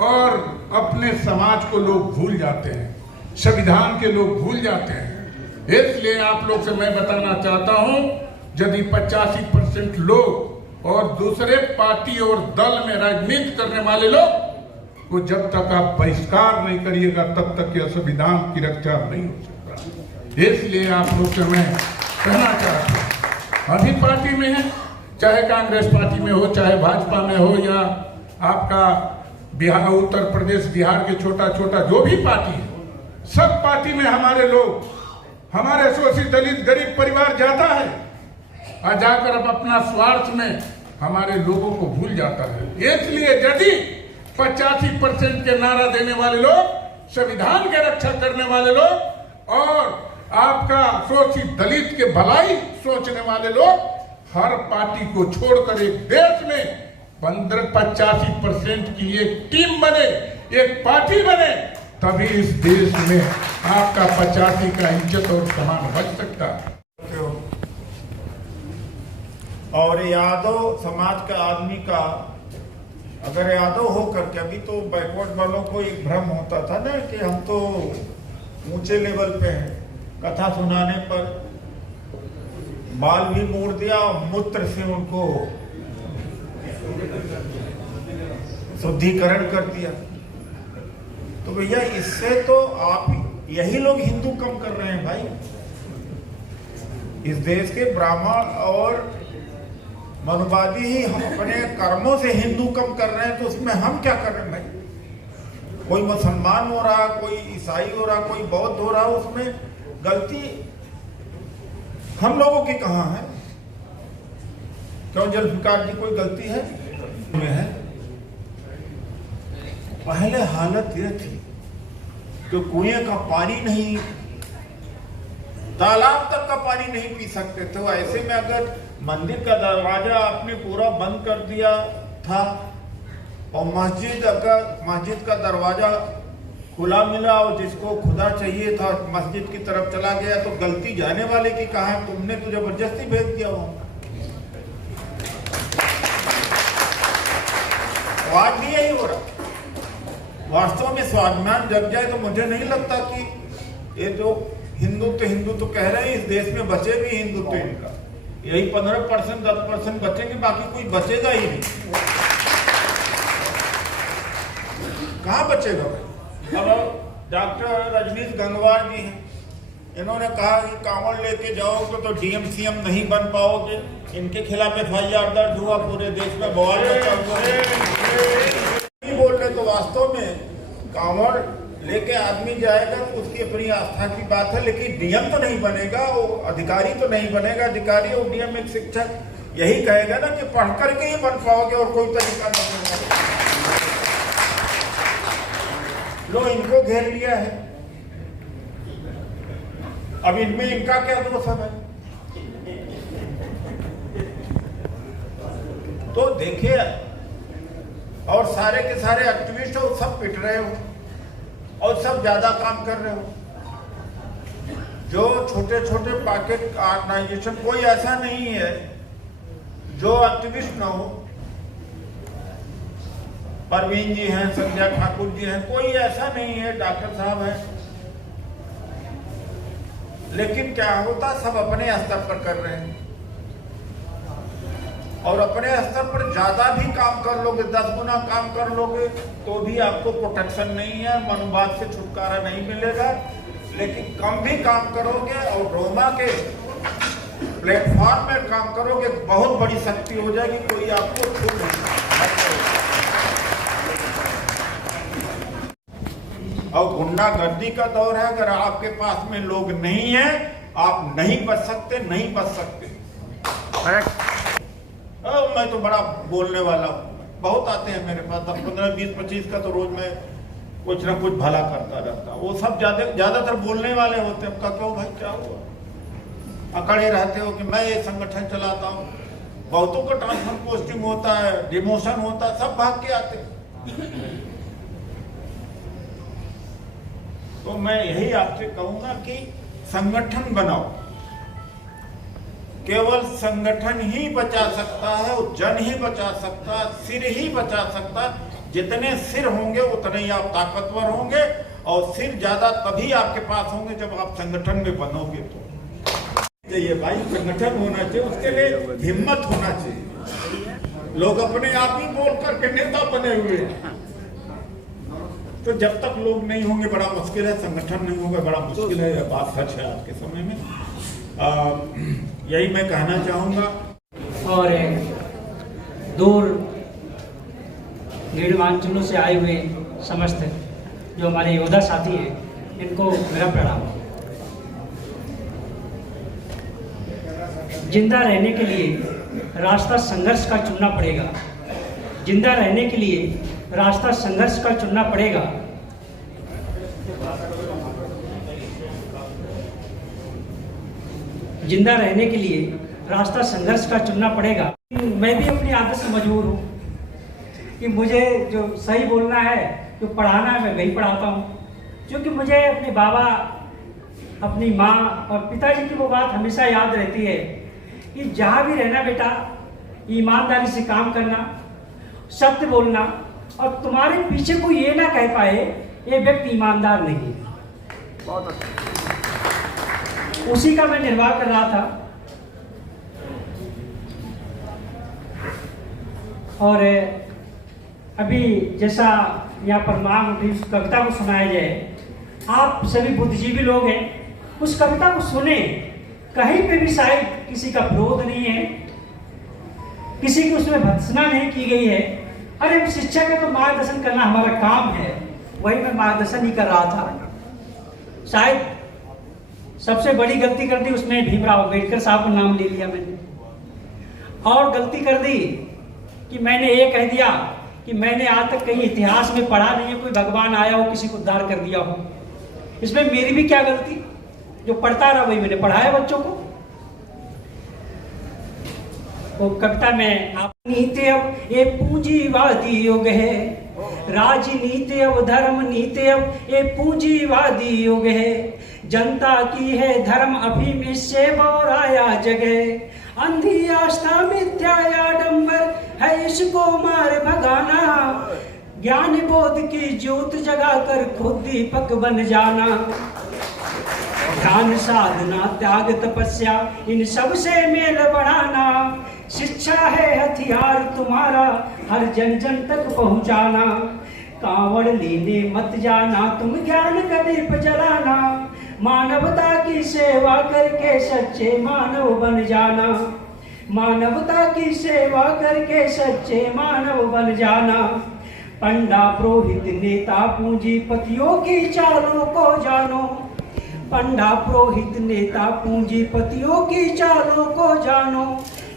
और अपने समाज को लोग भूल जाते हैं, संविधान के लोग भूल जाते हैं। इसलिए आप लोग से मैं बताना चाहता हूं, यदि 85% लोग और दूसरे पार्टी और दल में राजनीति करने वाले लोग को जब तक आप बहिष्कार नहीं करिएगा तब तक यह संविधान की रक्षा नहीं हो सकता। इसलिए आप लोग से मैं कहना चाहता हूं, अभी पार्टी में है, चाहे कांग्रेस पार्टी में हो, चाहे भाजपा में हो, या आपका बिहार, उत्तर प्रदेश, बिहार के छोटा छोटा जो भी पार्टी है, सब पार्टी में हमारे लोग, हमारे शोषित दलित गरीब परिवार जाता है और जाकर अब अपना स्वार्थ में हमारे लोगों को भूल जाता है। इसलिए यदि 85% के नारा देने वाले लोग, संविधान के रक्षा करने वाले लोग और आपका शोषित दलित के भलाई सोचने वाले लोग हर पार्टी को छोड़कर एक देश में 85% की एक टीम बने, एक पार्टी बने, तभी इस देश में आपका 85 का इज्जत और सम्मान बच सकता है। और यादव समाज का आदमी का, अगर यादव होकर के, अभी तो बैकवर्ड वालों को एक भ्रम होता था ना कि हम तो ऊंचे लेवल पे हैं, कथा सुनाने पर बाल भी मोड़ दिया और मूत्र से उनको शुद्धिकरण कर दिया। तो भैया इससे तो आप यही लोग हिंदू कम कर रहे हैं भाई। इस देश के ब्राह्मण और मनुवादी ही हम अपने कर्मों से हिंदू कम कर रहे हैं, तो उसमें हम क्या कर रहे हैं भाई? कोई मुसलमान हो रहा, कोई ईसाई हो रहा, कोई बौद्ध हो रहा, उसमें गलती हम लोगों की कहां है? क्यों जुल्फिकार जी कोई गलती है? पहले हालत यह थी कि कुएं का पानी नहीं, तालाब तक का पानी नहीं पी सकते थे। तो ऐसे में अगर मंदिर का दरवाजा आपने पूरा बंद कर दिया था और मस्जिद का दरवाजा खुला मिला और जिसको खुदा चाहिए था मस्जिद की तरफ चला गया, तो गलती जाने वाले की कहां है? तुमने तो जबरदस्ती भेज दिया वहां। आज भी यही हो रहा। वास्तव में स्वाभिमान जग जाए तो मुझे नहीं लगता कि ये जो हिंदू तो कह रहे हैं, इस देश में बचे भी हिंदुत्व इनका, यही 15% 10% बचेंगे, बाकी कोई बचेगा ही नहीं। कहां बचेगा भाई? अब डॉक्टर रजनीश गंगवार जी हैं, इन्होंने कहा कि कांवड़ लेके जाओगे तो डीएम सीएम नहीं बन पाओगे। इनके खिलाफ FIR दर्ज हुआ, पूरे देश में बवाल मचा हुआ है। बोल रहे तो वास्तव में कांवड़ लेके आदमी जाएगा तो उसकी अपनी आस्था की बात है, लेकिन डीएम तो नहीं बनेगा, वो अधिकारी तो नहीं बनेगा। अधिकारी और डीएम एक शिक्षक यही कहेगा ना कि पढ़ करके ही बन पाओगे और कोई तरीका नहीं होगा। लो इनको घेर लिया है, अब इनमें इनका क्या दोष है? तो देखिए, और सारे के सारे एक्टिविस्ट हो, सब पिट रहे हो और सब ज्यादा काम कर रहे हो। जो छोटे छोटे पॉकेट ऑर्गेनाइजेशन, कोई ऐसा नहीं है जो एक्टिविस्ट ना हो। परवीन जी हैं, संध्या ठाकुर जी हैं, कोई ऐसा नहीं है, डॉक्टर साहब हैं, लेकिन क्या होता, सब अपने स्तर पर कर रहे हैं। और अपने स्तर पर ज्यादा भी काम कर लोगे, 10 गुना काम कर लोगे, तो भी आपको प्रोटेक्शन नहीं है, मनुवाद से छुटकारा नहीं मिलेगा। लेकिन कम भी काम करोगे और रोमा के प्लेटफॉर्म में काम करोगे, बहुत बड़ी शक्ति हो जाएगी, कोई आपको छू नहीं। और गुंडागर्दी का दौर है, अगर आपके पास में लोग नहीं है, आप नहीं बच सकते, नहीं बच सकते। मैं तो बड़ा बोलने वाला हूँ, बहुत आते हैं मेरे पास, 10, 15, 20, 25 का तो रोज में कुछ ना कुछ भला करता रहता। वो सब ज्यादातर बोलने वाले होते हैं। क्यों भाई, क्या हुआ? अकड़े रहते हो कि मैं ये संगठन चलाता हूँ। बहुतों का ट्रांसफर पोस्टिंग होता है, डिमोशन होता है, सब भाग के आते हैं। तो मैं यही आपसे कहूंगा कि संगठन बनाओ। केवल संगठन ही बचा सकता है, जन ही बचा सकता, सिर ही बचा सकता। जितने सिर होंगे उतने ही आप ताकतवर होंगे, और सिर ज्यादा तभी आपके पास होंगे जब आप संगठन में बनोगे। तो ये भाई संगठन होना चाहिए, उसके लिए हिम्मत होना चाहिए। लोग अपने आप ही बोल करके नेता बने हुए हैं, तो जब तक लोग नहीं होंगे बड़ा मुश्किल है, संगठन नहीं होगा बड़ा मुश्किल है। यह बात सच है आज के समय में। यही मैं कहना चाहूँगा। और दूर निर्वाचनों से आए हुए समस्त जो हमारे योद्धा साथी हैं, इनको मेरा प्रणाम। जिंदा रहने के लिए रास्ता संघर्ष का चुनना पड़ेगा। जिंदा रहने के लिए रास्ता संघर्ष का चुनना पड़ेगा। जिंदा रहने के लिए रास्ता संघर्ष का चुनना पड़ेगा। मैं भी अपनी आदत से मजबूर हूँ कि मुझे जो सही बोलना है, जो पढ़ाना है, मैं वही पढ़ाता हूँ। क्योंकि मुझे अपने बाबा, अपनी माँ और पिताजी की वो बात हमेशा याद रहती है कि जहाँ भी रहना बेटा, ईमानदारी से काम करना, सत्य बोलना, और तुम्हारे पीछे कोई ये ना कह पाए ये व्यक्ति ईमानदार नहीं है। बहुत अच्छा। उसी का मैं निर्वाह कर रहा था। और अभी जैसा यहाँ पर मांग उठी, उस कविता को सुनाया जाए। आप सभी बुद्धिजीवी लोग हैं, उस कविता को सुने। कहीं पे भी शायद किसी का विरोध नहीं है, किसी की उसमें भत्सना नहीं की गई है। अरे शिक्षक है तो मार्गदर्शन करना हमारा काम है, वही मैं मार्गदर्शन ही कर रहा था। शायद सबसे बड़ी गलती कर दी उसमें भीमराव अम्बेडकर साहब का नाम ले लिया मैंने, और गलती कर दी कि मैंने ये कह दिया कि मैंने आज तक कहीं इतिहास में पढ़ा नहीं है कोई भगवान आया हो किसी को उद्धार कर दिया हो। इसमें मेरी भी क्या गलती? जो पढ़ता रहा वही मैंने पढ़ाया बच्चों को। वो कविता में आप नीति अब ये पूंजीवादी युग है, राजनीति अब धर्म नीति अब ये पूंजीवादी युग है। जनता की है धर्म अफीम इससे बोराया जगह, अंधी आस्था मिथ्या आडंबर है इसको मार भगाना। ज्ञान बोध की ज्योत जगाकर खुद दीपक बन जाना। ध्यान साधना त्याग तपस्या इन सब से मेल बढ़ाना। शिक्षा है हथियार तुम्हारा हर जन जन तक पहुंचाना। कांवड़ लेने मत जाना तुम ज्ञान का दीप जलाना। मानवता की सेवा करके सच्चे मानव बन जाना। मानवता की सेवा करके सच्चे मानव बन जाना। पंडा पुरोहित नेता पूंजीपतियों की चालों को जानो। पंडा पुरोहित नेता पूंजीपतियों की चालों को जानो।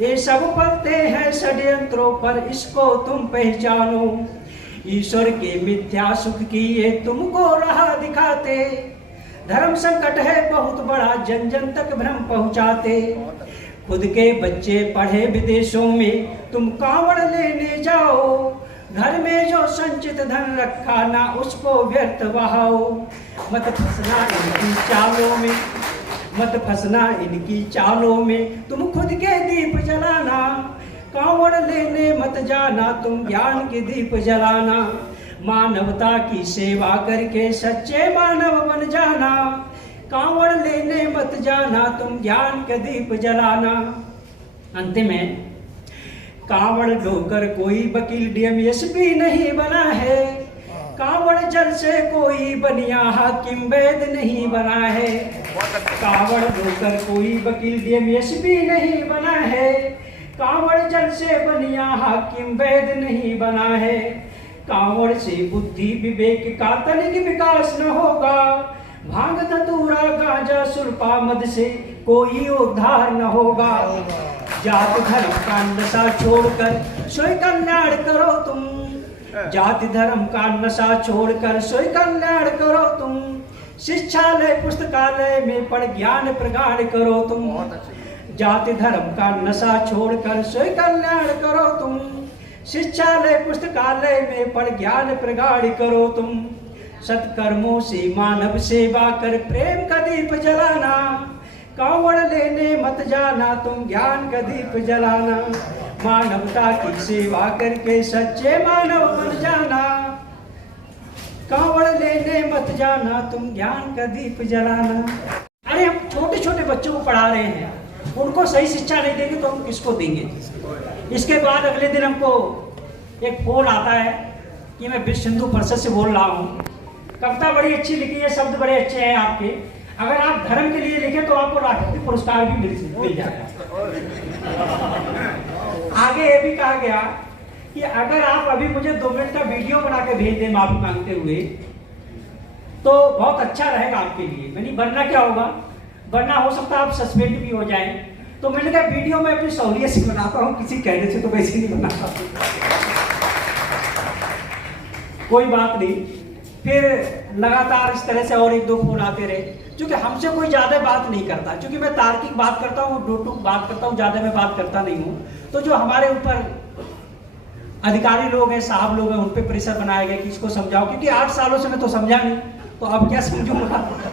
ये सब पलते हैं षड्यंत्रों पर इसको तुम पहचानो। ईश्वर के मिथ्या सुख की ये तुमको राह दिखाते। धर्म संकट है बहुत बड़ा जन जन तक भ्रम पहुंचाते। खुद के बच्चे पढ़े विदेशों में तुम कांवड़ लेने जाओ। घर में जो संचित धन रखा ना उसको व्यर्थ बहाओ। मत फंसना इनकी चालों में, मत फंसना इनकी चालों में तुम खुद के दीप जलाना। कांवड़ लेने मत जाना तुम ज्ञान के दीप जलाना। मानवता की सेवा करके सच्चे मानव बन जाना। कांवड़ लेने मत जाना तुम ज्ञान के दीप जलाना। अंतिम है, कांवड़ ढोकर कोई वकील डीएमएसपी नहीं बना है। कांवड़ जल से कोई बनिया हाकिम वैद नहीं बना है। कांवड़ ढोकर कोई वकील डीएमएसपी नहीं बना है। कांवड़ जल से बनिया हाकिम वैद नहीं बना है। कांवड़ से बुद्धि विवेक का तनिक विकास न होगा। भांग धतूरा गांजा सुरपा मद से कोई उद्धार न होगा। जाति धर्म का नशा छोड़कर सोई कल्याण करो तुम। जाति धर्म का नशा छोड़कर सोई कल्याण करो तुम। शिक्षालय पुस्तकालय में पढ़ ज्ञान प्रगाढ़ करो तुम। जाति धर्म का नशा छोड़कर सोई कल्याण करो तुम। शिक्षालय पुस्तकालय में पढ़ ज्ञान प्रगाढ़ करो तुम। सत्कर्मों से मानव सेवा कर प्रेम का दीप जलाना। कांवड़ लेने मत जाना तुम ज्ञान का दीप जलाना। मानवता की सेवा करके सच्चे मानव बन जाना। जाना तुम ज्ञान का दीप जलाना। अरे हम छोटे छोटे बच्चों को पढ़ा रहे हैं, उनको सही शिक्षा नहीं देंगे तो हम किसको देंगे। इसके बाद अगले दिन हमको एक फोन आता है कि मैं विश्व हिंदू परिषद से बोल रहा हूँ, कविता बड़ी अच्छी लिखी है, शब्द बड़े अच्छे हैं आपके, अगर आप धर्म के लिए लिखे तो आपको राष्ट्रपति पुरस्कार भी मिल जाएगा। आगे ये भी कहा गया कि अगर आप अभी मुझे 2 मिनट का वीडियो बना के भेज दें माफी मांगते हुए तो बहुत अच्छा रहेगा आपके लिए। मैंने वरना क्या होगा, वरना हो सकता है आप सस्पेंड भी हो जाएं। तो मैंने कहा वीडियो मैं अपनी सहूलियत से बनाता हूँ, किसी कहने से तो वैसे नहीं बनाता। कोई बात नहीं। फिर लगातार इस तरह से और 1-2 फोन आते रहे, क्योंकि हमसे कोई ज़्यादा बात नहीं करता, क्योंकि मैं तार्किक बात करता हूँ, टूक बात करता हूँ, ज़्यादा मैं बात करता नहीं हूँ। तो जो हमारे ऊपर अधिकारी लोग हैं, साहब लोग हैं, उन पे प्रेशर बनाया गया कि इसको समझाओ, क्योंकि 8 सालों से मैं तो समझा नहीं, तो अब क्या समझूंगा।